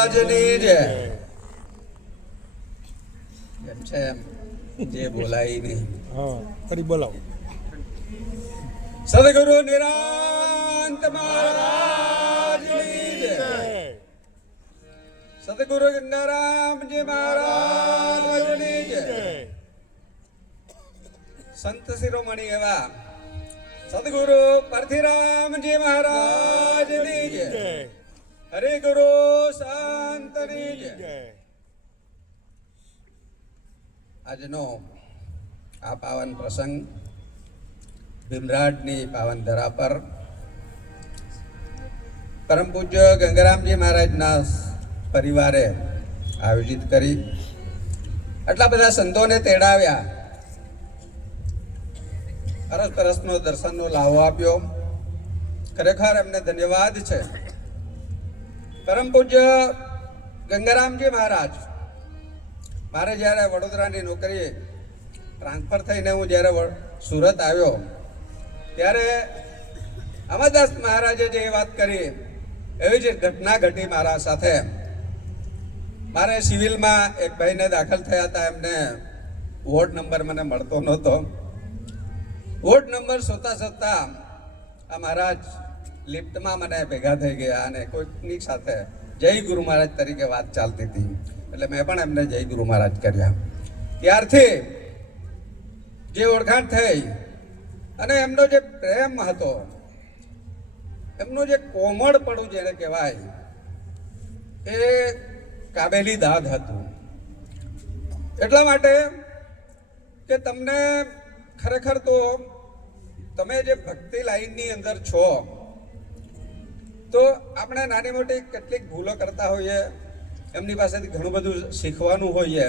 મહારાજની જય એમ છે જે બોલાય નહીં. હા ફરી બોલાવો. સદગુરુ નિરાંત મહારાજની જય. સદગુરુ ગંગારામજી મહારાજની જય. સંત શિરોમણી એવા સદગુરુ પરથીરામજી મહારાજની જય. હરે ગુરુ શાંત જય. આજનો આ પાવન પ્રસંગ ભીમરાડની પાવન ધરા પર. પરમ પૂજ્ય ગંગારામજી મહારાજના પરિવારે આયોજિત કરી. આટલા બધા સંતોને તેડાવ્યા. અરસ પરસનો દર્શનનો લાવો આપ્યો. ખરેખર એમને ધન્યવાદ છે. પરમ પૂજ્ય ગંગારામજી મહારાજ, મારે જ્યારે વડોદરાની નોકરી ટ્રાન્સફર થઈને હું જ્યારે સુરત આવ્યો, ત્યારે અમરદાસ મહારાજે જે વાત કરી, એવી જ ઘટના ઘટી મારા સાથે. મારે સિવિલમાં એક ભાઈને દાખલ થયા હતા, એમને વોર્ડ નંબર મને મળતો નહોતો. વોર્ડ નંબર શોધતા શોધતા આ મહારાજ લિફ્ટમાં મને ભેગા થઈ ગયા અને કોઈકની સાથે જય ગુરુ મહારાજ તરીકે વાત ચાલતી હતી. એટલે મેં પણ એમને જય ગુરુ મહારાજ કર્યા. ત્યારથી જે ઓળખાણ થઈ અને એમનો જે પ્રેમ હતો, એમનું જે કોમળપણું જેને કહેવાય, એ કાબેલી દાદ હતું. એટલા માટે કે તમને ખરેખર તો તમે જે ભક્તિ લાઈનની અંદર છો તો આપણે નાની મોટી કેટલીક ભૂલો કરતા હોઈએ, એમની પાસેથી ઘણું બધું શીખવાનું હોઈએ.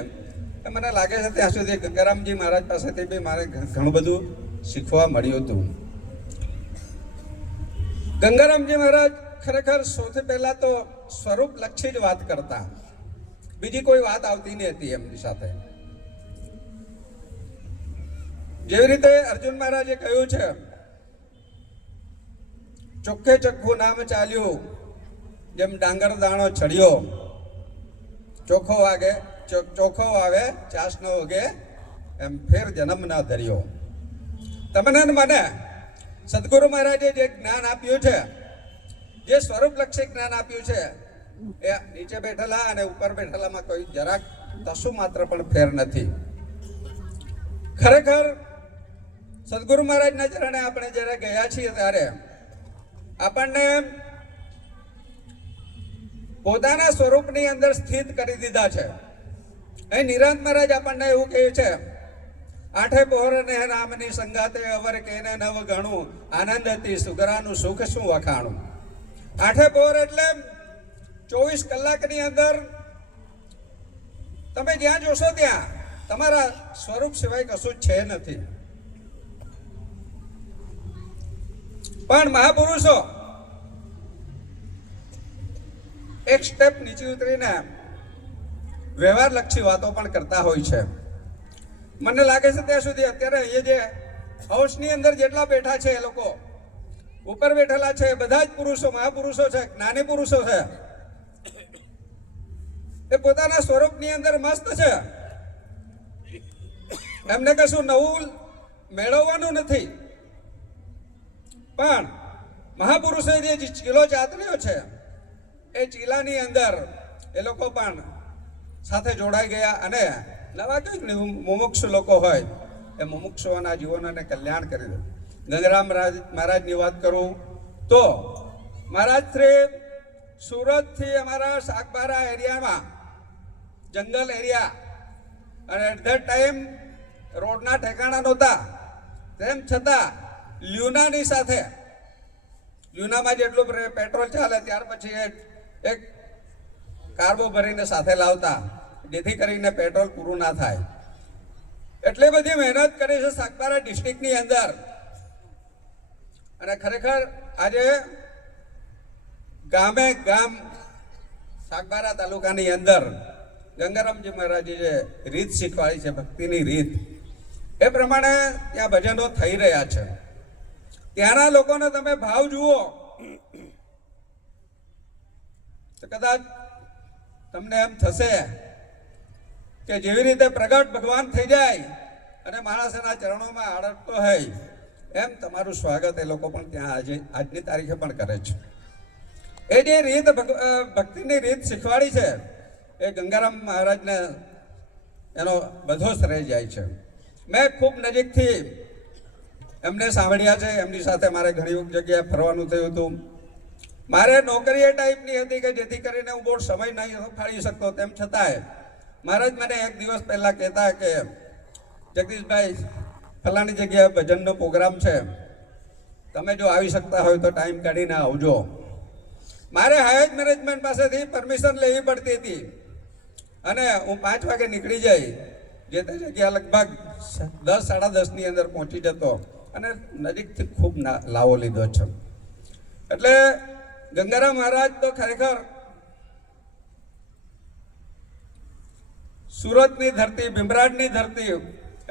મને લાગે છે ત્યાં સુધી ગંગારામજી મહારાજ પાસેથી બી મારે ઘણું બધું શીખવા મળ્યું હતું. ગંગારામજી મહારાજ ખરેખર સૌથી પહેલા તો સ્વરૂપ લક્ષી જ વાત કરતા. બીજી કોઈ વાત આવતી નહીં હતી એમની સાથે. જેવી રીતે અર્જુન મહારાજે કહ્યું છે ચોખ્ખે ચોખ્ખું નામ ચાલ્યું. જેમ ડાંગર દાણો ચડ્યો ચોખ્ખો વાગે ચોખ્ખો આવે ચાસનો વગે, એમ ફેર જન્મ ના ધર્યો. તમને મને, સદગુરુ મહારાજે જે જ્ઞાન આપ્યું છે, જે સ્વરૂપલક્ષી જ્ઞાન આપ્યું છે, એ નીચે બેઠેલા અને ઉપર બેઠેલામાં કોઈ જરાક કશું માત્ર પણ ફેર નથી. ખરેખર, સદગુરુ મહારાજના ચરણે આપણે જ્યારે ગયા છીએ ત્યારે આપણને પોતાના સ્વરૂપની અંદર સ્થિત કરી દીધા છે. અહીં નિરાંત મહારાજ આપણને એવું કહે છે, આઠે પહોર ને રામની સંગાતે અવર કેને નવ ગણું? આનંદ હતી સુગરાનું સુખ શું વખાણું? આઠે પહોર એટલે ચોવીસ કલાકની અંદર તમે જ્યાં જોશો ત્યાં તમારા સ્વરૂપ સિવાય કશું છે નથી. પણ મહાપુરુષો એક સ્ટેપ નીચે ઉતરીને વ્યવહારલક્ષી વાતો પણ કરતા હોય છે. મને લાગે છે ત્યાં સુધી અત્યારે અહીંયા જે હાઉસની અંદર જેટલા બેઠા છે એ લોકો, ઉપર બેઠેલા છે, બધા જ પુરુષો, મહાપુરુષો છે જ્ઞાની પુરુષો છે, એ પોતાના સ્વરૂપની અંદર મસ્ત છે. એમને કશું નવું મેળવવાનું નથી. પણ મહાપુરુષોએ જે ચીલો ચાતર્યો છે એ ચીલાની અંદર એ લોકો પણ સાથે જોડાઈ ગયા અને નવા કંઈક મુમુક્ષુ લોકો હોય, એ મુમુક્ષોના જીવનોને કલ્યાણ કરી દે. ગંગરામ મહારાજ મહારાજની વાત કરું તો મહારાજ સુરતથી અમારા સાગબારા એરિયામાં, જંગલ એરિયા, અને એટ ધેટ ટાઈમ રોડના ઠેકાણા નહોતા, તેમ છતાં લ્યુનાની સાથે, લ્યુનામાં જેટલું પેટ્રોલ ચાલે ત્યાર પછી એક કાર્બો ભરીને સાથે લાવતા, જેથી કરીને પેટ્રોલ પૂરું ના થાય. એટલી બધી મહેનત કરી છે સાગબારા ડિસ્ટ્રિક્ટની અંદર. અને ખરેખર આજે ગામે ગામ સાગબારા તાલુકાની અંદર ગંગારામજી મહારાજે જે રીત શીખવાડી છે, ભક્તિની રીત, એ પ્રમાણે ત્યાં ભજનો થઈ રહ્યા છે. ત્યાંના લોકોનો તમે ભાવ જુઓ તો કદાચ તમને એમ થશે કે જેવી રીતે પ્રગટ ભગવાન થઈ જાય અને માણસ એના ચરણોમાં આડકતો હોય, એમ તમારું સ્વાગત એ લોકો પણ ત્યાં આજે, આજની તારીખે પણ કરે છે. એ જે રીત ભક્તિની રીત શીખવાડી છે, એ ગંગારામ મહારાજને એનો બધો શ્રેય જાય છે. મેં ખૂબ નજીકથી એમને સાંભળ્યા છે, એમની સાથે મારે ઘણી જગ્યાએ ફરવાનું થયું હતું. મારે નોકરી એ ટાઈપની હતી કે જેથી કરીને હું બહુ સમય નહીં ફાળી શકતો, તેમ છતાંય મહારાજ મને એક દિવસ પહેલાં કહેતા કે, જગદીશભાઈ, ફલાણી જગ્યાએ ભજનનો પ્રોગ્રામ છે. તમે જો આવી શકતા હોય તો ટાઈમ કાઢીને આવજો. મારે હાયજ મેનેજમેન્ટ પાસેથી પરમિશન લેવી પડતી હતી. અને હું પાંચ વાગે નીકળી જઈ, જે તે જગ્યા લગભગ દસ, સાડા દસની અંદર પહોંચી જતો અને નજીકથી ખૂબ લાવો લીધો છે. એટલે ગંગારામ મહારાજ તો ખરેખર સુરતની ધરતી ભીમરાડની ધરતી,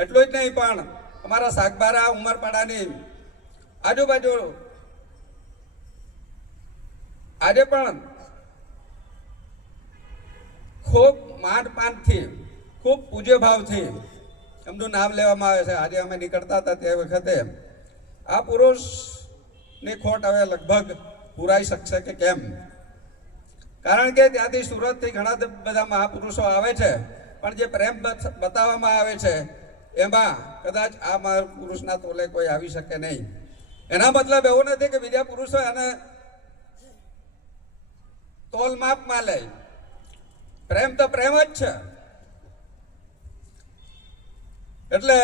એટલું જ નહીં પણ અમારા સાગબારા, ઉમરપાડાની આજુબાજુ આજે પણ ખૂબ માંડપાનથી, ખૂબ પૂજ્ય ભાવથી એમનું નામ લેવામાં આવે છે. આજે અમે નીકળતા હતા તે વખતે. આ પુરુષની ખોટ હવે લગભગ પૂરાઈ શકશે કે કેમ? કારણ કે ત્યાંથી સુરતથી ઘણા બધા મહાપુરુષો આવે છે, પણ જે પ્રેમ બતાવવામાં આવે છે, એમાં કદાચ આ મહાપુરુષના તોલે કોઈ આવી શકે નહીં. એના મતલબ એવો નથી કે બીજા પુરુષો એને તોલ માપમાં લે. પ્રેમ તો પ્રેમ જ છે. એટલે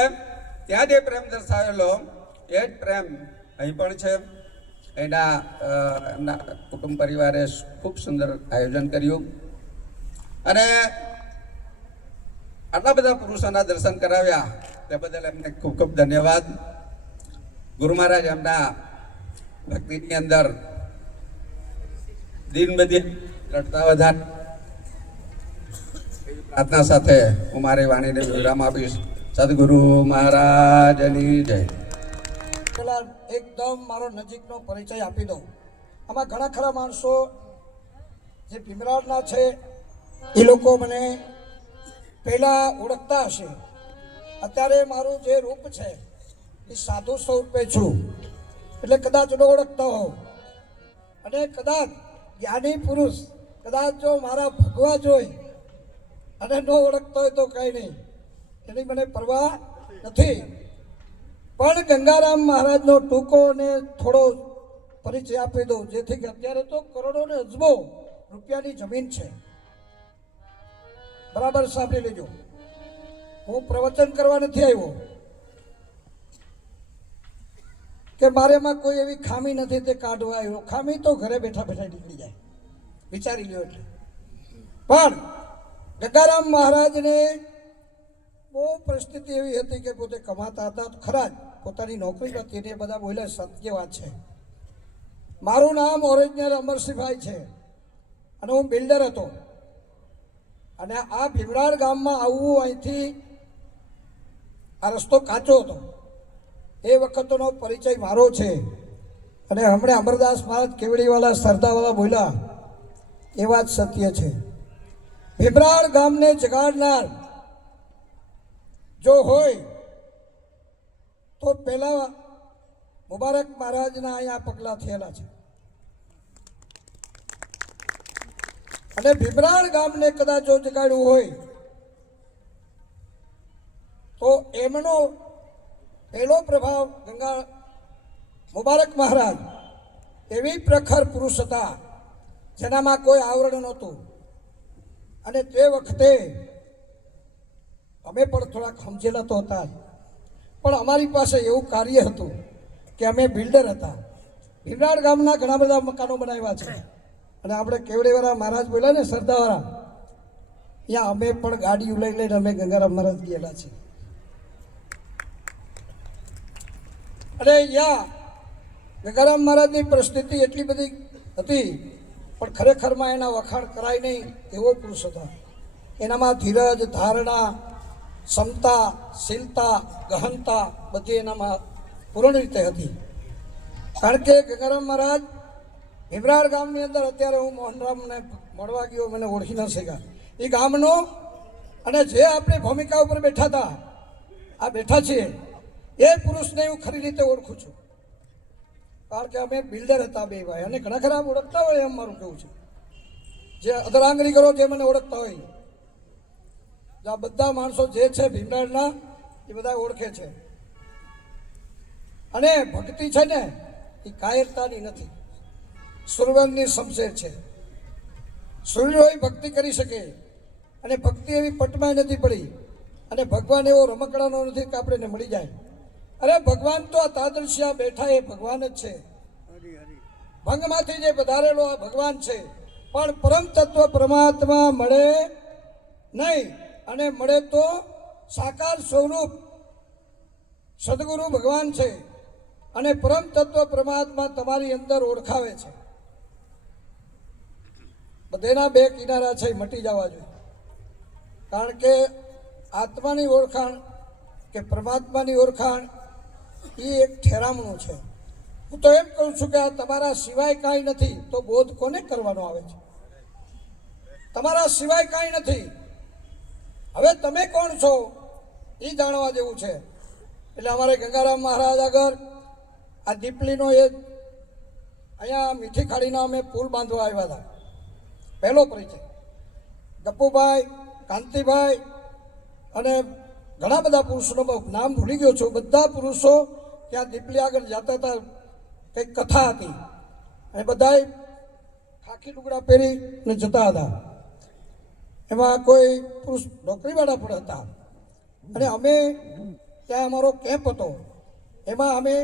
ત્યાં જે પ્રેમ દર્શાવેલો, એ જ પ્રેમ અહીં પણ છે. એના એમના કુટુંબ પરિવારે ખૂબ સુંદર આયોજન કર્યું. અને આટલા બધા પુરુષોના દર્શન કરાવ્યા, તે બદલ એમને ખૂબ ખૂબ ધન્યવાદ. ગુરુ મહારાજ એમના ભક્તિની અંદર દિન બદિન રડતા વધાર. પ્રાર્થના સાથે હું મારી વાણીને વિરામ આપીશ. સદગુરુ મહારાજની જય. પેલા એકદમ મારો નજીકનો પરિચય આપી દઉં. આમાં ઘણા ખરા માણસો જે ભીમરાડના છે, એ લોકો મને પહેલાં ઓળખતા હશે. અત્યારે મારું જે રૂપ છે, એ સાધુ સ્વરૂપે છું. એટલે કદાચ ન ઓળખતા હો અને કદાચ જ્ઞાની પુરુષ, કદાચ જો મારા ભગવા જોઈ અને ન ઓળખતો હોય તો કંઈ નહીં. એની મને પરવા નથી. પણ ગંગારામ મહારાજનો ટૂંકો અને થોડો પરિચય આપી દઉં, જેથી કે અત્યારે તો કરોડો ને અજબો રૂપિયાની જમીન છે. બરાબર સાંભળી લેજો. હું પ્રવચન કરવા નથી આવ્યો કે મારેમાં કોઈ એવી ખામી નથી તે કાઢવા આવ્યો. ખામી તો ઘરે બેઠા બેઠા નીકળી જાય. વિચારી લ્યો એટલે. પણ ગંગારામ મહારાજને બહુ પરિસ્થિતિ એવી હતી કે પોતે કમાતા હતા ખરા જ પોતાની નોકરી હતી એ બધા બોલે સત્ય વાત છે. મારું નામ ઓરિજિનલ અમરસિંહભાઈ છે અને હું બિલ્ડર હતો. અને આ ભીમરાળ ગામમાં આવવું અહીંથી આ રસ્તો કાચો હતો. એ વખતનો પરિચય મારો છે. અને હમણાં અમરદાસ મહારાજ કેવડીવાલા સરદાવાલા બોલ્યા, એ વાત સત્ય છે. ભીમરાળ ગામને જગાડનાર જો હોય, તો પેલા મુબારક મહારાજના અહીંયા પગલા થયેલા છે. અને ભીમરાળ ગામને કદાચ જો જગાડ્યું હોય, તો એમનો પહેલો પ્રભાવ ગંગા મુબારક મહારાજ એવી પ્રખર પુરુષ હતા, જેનામાં કોઈ આવરણ નહોતું. અને તે વખતે અમે પણ થોડાક સમજેલા તો હતા પણ અમારી પાસે એવું કાર્ય હતું કે અમે બિલ્ડર હતા. ભીમરાડ ગામના ઘણા બધા મકાનો બનાવ્યા છે. અને આપણે કેવડેવાળા મહારાજ બોલ્યા ને સરદાવાળા ત્યાં અમે પણ ગાડીઓ લઈ લઈને અમે ગંગારામ મહારાજ ગયેલા છીએ. અને અહીંયા ગંગારામ મહારાજની પરિસ્થિતિ એટલી બધી હતી, પણ ખરેખરમાં એના વખાણ કરાય નહીં એવો પુરુષ હતો. એનામાં ધીરજ, ધારણા ક્ષમતા શીલતા, ગહનતા બધી એનામાં પૂર્ણ રીતે હતી. કારણ કે ગંગારામ મહારાજ હિમરાળ ગામની અંદર અત્યારે હું મોહનરામને મળવા ગયો, મને ઓળખી ન શક્યા. એ ગામનો અને જે આપણી ભૂમિકા ઉપર બેઠા હતા, આ બેઠા છીએ, એ પુરુષને હું ખરી રીતે ઓળખું છું. કારણ કે અમે બિલ્ડર હતા બે ભાઈ, અને ઘણા ખરા ઓળખતા હોય એમ મારું કેવું છે. જે અધરાંગણી કરો જે મને ઓળખતા હોય. આ બધા માણસો જે છે ભીમરાળના એ બધા ઓળખે છે. અને ભક્તિ છે ને, એ કાયરતાની નથી. સુરવંગની શમશેર છે. સૂર્યોય ભક્તિ કરી શકે, અને ભક્તિ એવી પટમાં નથી પડી, અને ભગવાન એવો રમકડાનો નથી કે આપણે મળી જાય. અરે ભગવાન તો આ તાદૃશ્યા બેઠા એ ભગવાન જ છે. ભંગમાંથી જે વધારેલો આ ભગવાન છે. પણ પરમ તત્વ પરમાત્મા મળે નહીં. અને મળે તો સાકાર સ્વરૂપ સદગુરુ ભગવાન છે અને પરમ તત્વ પરમાત્મા તમારી અંદર ઓળખાવે છે. બધેના બે કિનારા છે મટી જવા જોઈએ. કારણ કે આત્માની ઓળખાણ કે પરમાત્માની ઓળખાણ, એ એક ઠેરામણું છે. હું તો એમ કહું છું કે આ તમારા સિવાય કાંઈ નથી, તો બોધ કોને કરવાનો આવે છે? તમારા સિવાય કાંઈ નથી હવે તમે કોણ છો? એ જાણવા જેવું છે. એટલે અમારે ગંગારામ મહારાજ આગળ આ દીપલીનો એ અહીંયા મીઠી ખાડીના અમે પુલ બાંધવા આવ્યા હતા. પહેલો પરિચય. ગપ્પુભાઈ, કાંતિભાઈ અને ઘણા બધા પુરુષોનો નામ ભૂલી ગયો છું. બધા પુરુષો ત્યાં દીપલી આગળ જતા હતા. કંઈક કથા હતી. અને બધાય ખાખી લુગડા પહેરી ને જતા હતા. એમાં કોઈ પુરુષ નોકરીવાળા પણ હતા. અને અમે ત્યાં અમારો કેમ્પ હતો. એમાં અમે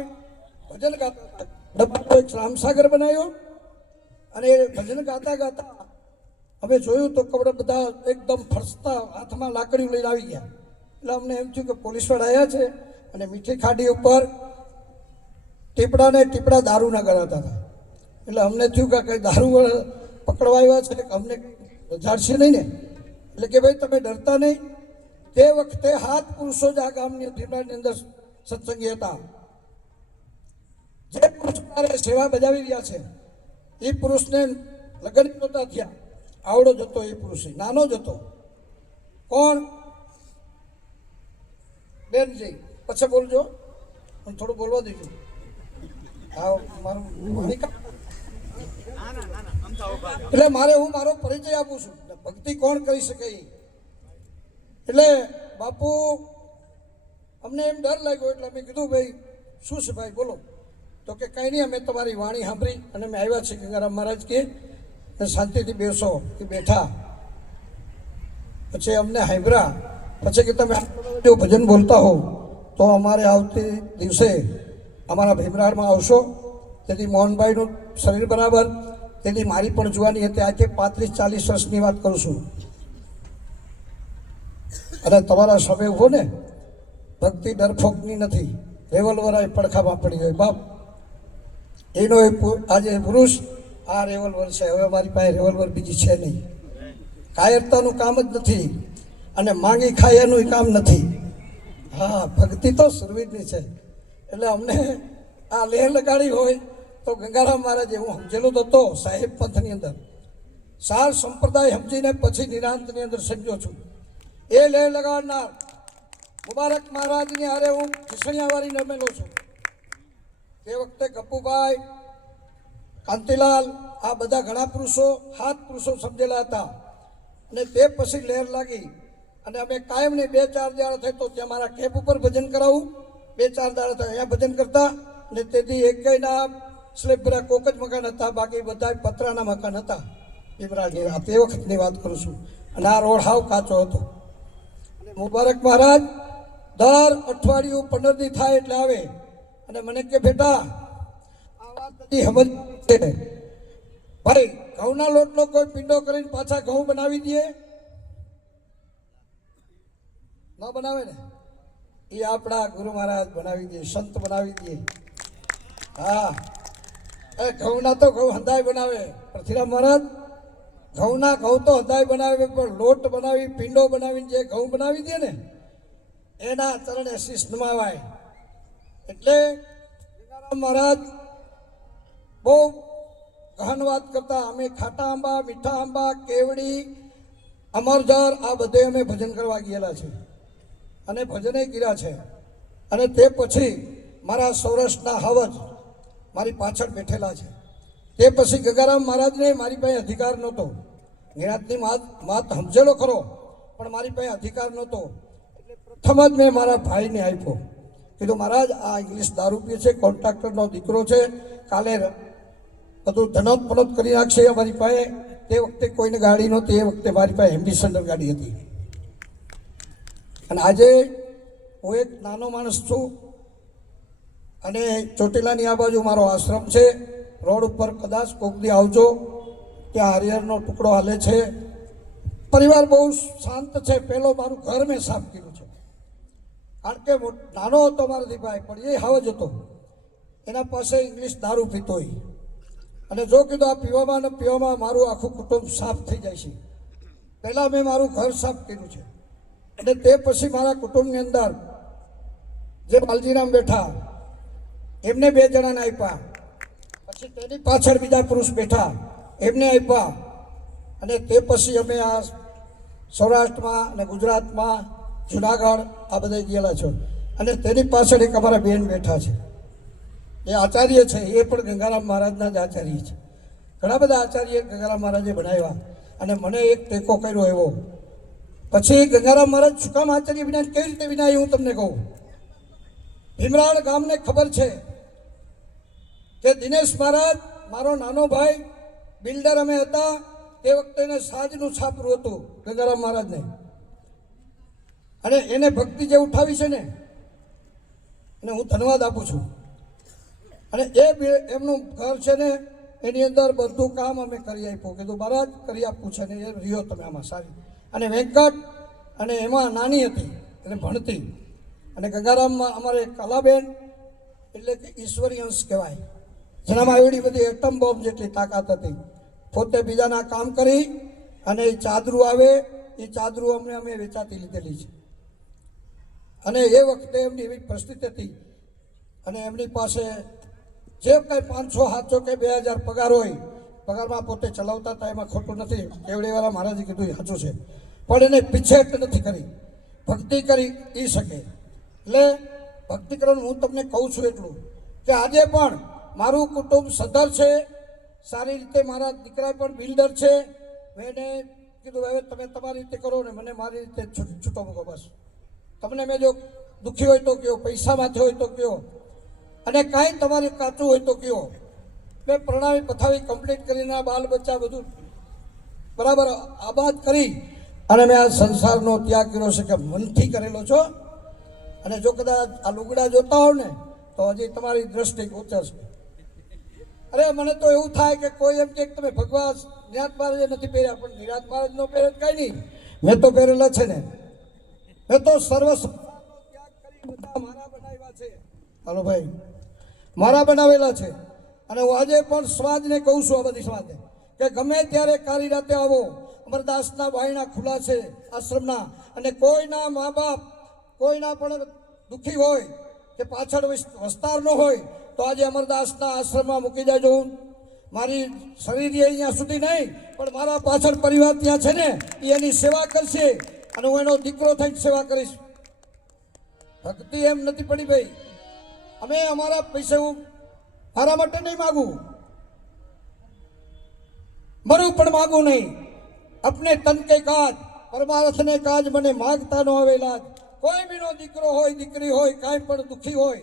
ભજન ગાતા રામસાગર બનાવ્યો. અને ભજન ગાતા ગાતા અમે જોયું તો કપડા બધા એકદમ ફરસતા હાથમાં લાકડીઓ લઈને આવી ગયા. એટલે અમને એમ થયું કે પોલીસવાળા આવ્યા છે અને મીઠી ખાડી ઉપર ટીપડા ને ટીપડા દારૂના ગણાતા હતા. એટલે અમને થયું કે કંઈ દારૂ પકડવા આવ્યા છે અમને ઝાડશે નહીં ને? એટલે કે ભાઈ તમે ડરતા નહીં. તે વખતે હાથ પુરુષો જ આ ગામની ભીમરાની અંદર સત્સંગી હતા. જે પુરુષ મારે સેવા બજાવી રહ્યા છે એ પુરુષને લગ્ન જોતા થયા. આવડો જતો એ પુરુષ નાનો જ હતો. કોણ? બેનજી પછી બોલજો. હું થોડું બોલવા દેજો. આવ મારું એટલે મારે હું મારો પરિચય આપું છું. ભક્તિ કોણ કરી શકે એટલે બાપુ, અમને એમ ડર લાગ્યો, એટલે અમે કીધું, ભાઈ, શું છે ભાઈ, બોલો. તો કે, કંઈ નહીં, અમે તમારી વાણી સાંભળી અને અમે આવ્યા છીએ, ગંગારામ મહારાજ કે શાંતિથી બેસો, એ બેઠા. પછી અમને હાંભળ્યા. પછી કે, તમે જો ભજન બોલતા હો, તો અમારે આવતી દિવસે અમારા ભીમરાળમાં આવશો. તેથી મોહનભાઈનું શરીર બરાબર. તેથી મારી પણ જોવાની હતી, આજે પાંત્રીસ ચાલીસ વર્ષની વાત કરું છું. અને તમારા સમય ઊભો ને, ભક્તિ ડરફોકની નથી. રેવલવરાય પડખામાં પડી હોય, બાપ. એનો એ આજે પુરુષ, આ રેવલવર છે. હવે મારી પાસે રેવલવર બીજી છે નહીં. કાયરતાનું કામ જ નથી. અને માંગી ખાય એનું કામ નથી. હા, ભક્તિ તો સુરવીરની છે. એટલે અમને આ લેહ લગાડી હોય તો ગંગારામ મહારાજે, હું સમજેલો તો હતો સાહેબ પંથની અંદર. સાર સંપ્રદાય સમજીને પછી નિરાંતની અંદર સમજ્યો છું. એ લેહ લગાડનાર મુબારક મહારાજની હારે હું ખીસણિયાવાળી નમેલો છું. તે વખતે ગપુભાઈ કાંતિલાલ, આ બધા ઘણા પુરુષો, હાથ પુરુષો સમજેલા હતા. અને તે પછી લહેર લાગી. અને અમે કાયમની બે ચાર દાડા થાય તો ત્યાં મારા કેમ્પ ઉપર ભજન કરાવું. બે ચાર દાડા થાય અહીંયા ભજન કરતા. અને તેથી એકેયના સ્લેબ ભર્યા કોક જ મકાન હતા, બાકી બધા પતરાના મકાન હતા. ભીમરાજની આ તે વખતની વાત કરું છું. અને આ રોડ હાવ કાચો હતો. અને મુબારક મહારાજ, દર અઠવાડિયું પંદર દી થાય એટલે આવે. અને મને કે, બેટા, આ વાત બધી સમજ ભાઈ, ઘઉંના લોટનો કોઈ પીંડો કરીને પાછા ઘઉં બનાવી દે. ન બનાવે ને? એ આપણા ગુરુ મહારાજ બનાવી દે, સંત બનાવી દે. હા. એ ઘઉંના તો ઘઉં હંધાય બનાવે. પૃથ્વીરામ મહારાજ, ઘઉંના ઘઉં તો હંધાય બનાવે, પણ લોટ બનાવી પીંડો બનાવીને જે ઘઉં બનાવી દે ને, એના ચરણે શીશ નમાવાય એટલે મહારાજ બહુ ગહન વાત કરતા, અમે ખાટા આંબા, મીઠા આંબા, કેવડી અમરજર આ બધે અમે ભજન કરવા ગયેલા છે. અને ભજને કર્યા છે. અને તે પછી મારા સૌરાષ્ટ્રના હવજ મારી પાછળ બેઠેલા છે. તે પછી ગગારામ મહારાજને મારી પાસે અધિકાર નહોતો. નિરાતની માત માત સમજેલો ખરો, પણ મારી પાસે અધિકાર નહોતો. એટલે પ્રથમ જ મેં મારા ભાઈને આપ્યો. કીધું, મહારાજ, આ ઇંગ્લિશ દારૂ પીએ છે, કોન્ટ્રાક્ટરનો દીકરો છે. કાલે બધું ધનોત પનોત કરી નાખશે અમારી પાસે. તે વખતે કોઈને ગાડી નહોતી, એ વખતે મારી પાસે એમ્બિસન્ડર ગાડી હતી. અને આજે હું એક નાનો માણસ છું. અને ચોટીલાની આ બાજુ મારો આશ્રમ છે. રોડ ઉપર કદાચ કોકદી આવજો. ત્યાં હરિયરનો ટુકડો હાલે છે. પરિવાર બહુ શાંત છે. પહેલો મારું ઘર મેં સાફ કર્યું છે. કારણ કે નાનો હતો મારાથી ભાઈ પણ એ હાવ જ હતો. એના પાસે ઇંગ્લિશ દારૂ પીતો અને જો કીધું આ પીવામાં ને પીવામાં મારું આખું કુટુંબ સાફ થઈ જાય છે. પહેલાં મેં મારું ઘર સાફ કર્યું છે. અને તે પછી મારા કુટુંબની અંદર જે બાલજીરામ બેઠા એમને બે જણાને આપ્યા. પછી તેની પાછળ બીજા પુરુષ બેઠા, એમને આપ્યા. અને તે પછી અમે આ સૌરાષ્ટ્રમાં અને ગુજરાતમાં જુનાગઢ આ બધે ગયેલા છો. અને તેની પાછળ એક અમારા બેન બેઠા છે. એ આચાર્ય છે, એ પણ ગંગારામ મહારાજના જ આચાર્ય છે. ઘણા બધા આચાર્ય ગંગારામ મહારાજે બનાવ્યા અને મને એક ટેકો કર્યો એવો. પછી ગંગારામ મહારાજ, શું કામ આચાર્ય વિના, કેવી રીતે વિના હું તમને કહું? ભીમરાળ ગામને ખબર છે. કે દિનેશ મહારાજ, મારો નાનો ભાઈ, બિલ્ડર અમે હતા, તે વખતે એને સાજનું છાપરું હતું ગંગારામ મહારાજને. અને એને ભક્તિ જે ઉઠાવી છે ને, એને હું ધન્યવાદ આપું છું. અને એ એમનું ઘર છે ને, એની અંદર બધું કામ અમે કરી આપ્યું. કીધું, મહારાજ, કરી આપવું છે. ને એ રહ્યો તમે આમાં સારી. અને વેંકટ અને એમાં નાની હતી, એટલે ભણતી. અને ગંગારામમાં અમારે કલાબેન, એટલે કે ઈશ્વરી અંશ કહેવાય. જેનામાં એવડી બધી એટમ બોમ્બ જેટલી તાકાત હતી. પોતે બીજાના કામ કરી અને એ ચાદરું આવે એ ચાદરું અમને અમે વેચાતી લીધેલી છે. અને એ વખતે એમની એવી પરિસ્થિતિ હતી. અને એમની પાસે જે કંઈ પાંચસો, સાતસો કે બે હજાર પગાર હોય, પગારમાં પોતે ચલાવતા હતા, એમાં ખોટું નથી. કેવડીવાળા મહારાજે કીધું એ સાચું છે. પણ એને પીછેટ નથી કરી. ભક્તિ કરી એ શકે. એટલે ભક્તિ કરવાનું હું તમને કહું છું એટલું કે આજે પણ મારું કુટુંબ સદ્ધર છે, સારી રીતે મારા દીકરા પણ બિલ્ડર છે. મેં એને કીધું, હવે તમે તમારી રીતે કરો ને મને મારી રીતે છૂટ- મૂકો બસ. તમને મેં જો દુઃખી હોય તો કયો, પૈસામાંથી હોય તો કયો, અને કાંઈ તમારે કાચું હોય તો કયો. મેં પ્રણામી પથાવી કમ્પ્લીટ કરીને બાલ બચ્ચા બધું બરાબર આબાદ કરી અને મેં આ સંસારનો ત્યાગ કર્યો છે કે મનથી કરેલો છો. અને જો કદાચ આ લુગડા જોતા હોવ ને, તો હજી તમારી દ્રષ્ટિ ગોચર છે અરે, મને તો એવું થાય કે કોઈ એમ કે તમે ભગવાન નિરાત મહારાજે નથી પહેર્યા, પણ નિરાત મહારાજ નો પહેરે કઈ નહીં. મેં તો પહેરેલા છે ને. મેં તો સર્વ મારા બનાવ્યા છે. હાલો ભાઈ. મારા બનાવેલા છે. અને હું આજે પણ સ્વાદને કહું છું આ બધી સ્વાદે કે ગમે ત્યારે કાલી રાતે આવો અમરદાસના વાયણા ખુલ્લા છે આશ્રમના. અને કોઈના મા બાપ, કોઈના પણ દુઃખી હોય, કે પાછળ વિસ- વિસ્તાર ન હોય તો આજે અમરદાસના આશ્રમમાં મૂકી દેજો મારી શરીર અહીંયા સુધી નહીં, પણ મારા પાછળ પરિવાર ત્યાં છે ને, એ એની સેવા કરશે અને હું એનો દીકરો થઈને સેવા કરીશ. ભક્તિ એમ નથી પડી ભાઈ. અમે અમારા પૈસે હું મારા માટે નહીં માગું. મરું પણ માગું નહીં. અપને તન કે કાજ, પરમાર્થને કાજ મને માગતા ન આવેલા કોઈ બીનો દીકરો હોય, દીકરી હોય, કાંઈ પણ દુઃખી હોય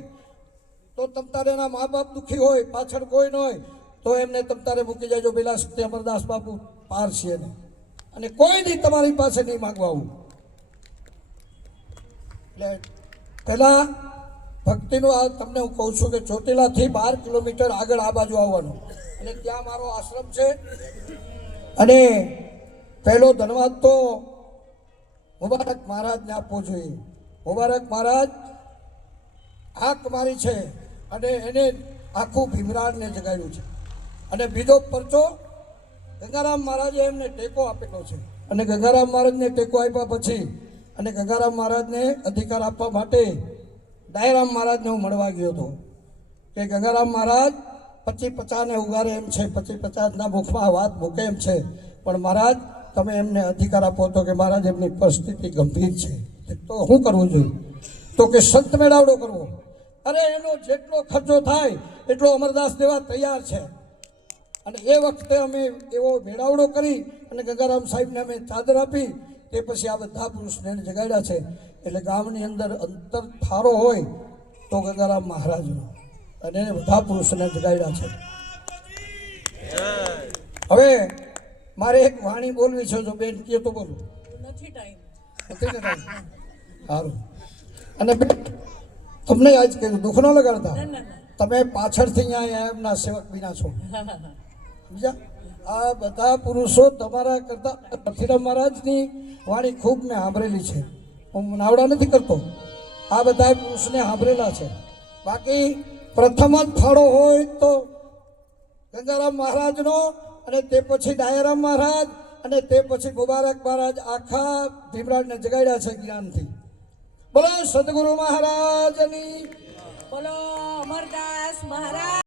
તો તમ તારે એના મા બાપ દુઃખી હોય, પાછળ કોઈ ન હોય તો એમને તમ તારે મૂકી જાજો પેલા શક્તિ અમરદાસ બાપુ. પાર છે એને. અને કોઈ નહીં તમારી પાસે નહીં માગવા આવું. એટલે પહેલાં ભક્તિનું આ તમને હું કહું છું કે ચોટીલાથી બાર કિલોમીટર આગળ આ બાજુ આવવાનું. અને ત્યાં મારો આશ્રમ છે. અને પહેલો ધન્યવાદ તો મુબારક મહારાજને આપવો જોઈએ. મુબારક મહારાજ, આ તમારી છે. અને એને આખું ભીમરાડને જગાડ્યું છે. અને બીજો પરચો ગંગારામ મહારાજે એમને ટેકો આપેલો છે. અને ગંગારામ મહારાજને ટેકો આપ્યા પછી અને ગંગારામ મહારાજને અધિકાર આપવા માટે ડાયરામ મહારાજને હું મળવા ગયો હતો. કે ગંગારામ મહારાજ, પચી પચાસને ઉગારે એમ છે, પચી પચાસના મુખમાં વાત મૂકે એમ છે. પણ મહારાજ, તમે એમને અધિકાર આપો તો કે મહારાજ એમની પરિસ્થિતિ ગંભીર છે. તો શું કરવું જોઈએ તો કે સંત મેળાવડો કરવો. અરે એનો જેટલો ખર્ચો થાય એટલો અમરદાસ દેવા તૈયાર છે. અને એ વખતે અમે એવો મેળાવડો કરી અને ગંગારામ સાહેબને અમે ચાદર આપી તે પછી આ બધા પુરુષને એને જગાડ્યા છે. એટલે ગામની અંદર અંતર થારો હોય તો ગંગારામ મહારાજનો. અને એને બધા પુરુષને જગાડ્યા છે. હવે મારે એક વાણી બોલવી છે જો બેન કે તો બોલું. નથી ટાઈમ નથી ટાઈમ સારું અને તમને આજ કીધું દુઃખ ન લગાડતા તમે પાછળથી અહીંયા એમના સેવક વિના છો. સમજ્યા આ બધા પુરુષો તમારા કરતા પૃથ્વીરામ મહારાજની વાણી ખૂબ મેં સાંભળેલી છે. હું નાવડા નથી કરતો. આ બધા પુરુષને સાંભળેલા છે. બાકી પ્રથમ જ ફાળો હોય તો ગંગારામ મહારાજનો અને તે પછી ડાયારામ મહારાજ અને તે પછી મુબારક મહારાજ આખા ભીમરાજને જગાડ્યા છે જ્ઞાનથી. બોલો સદગુરુ મહારાજની. બોલો અમરદાસ મહારાજ.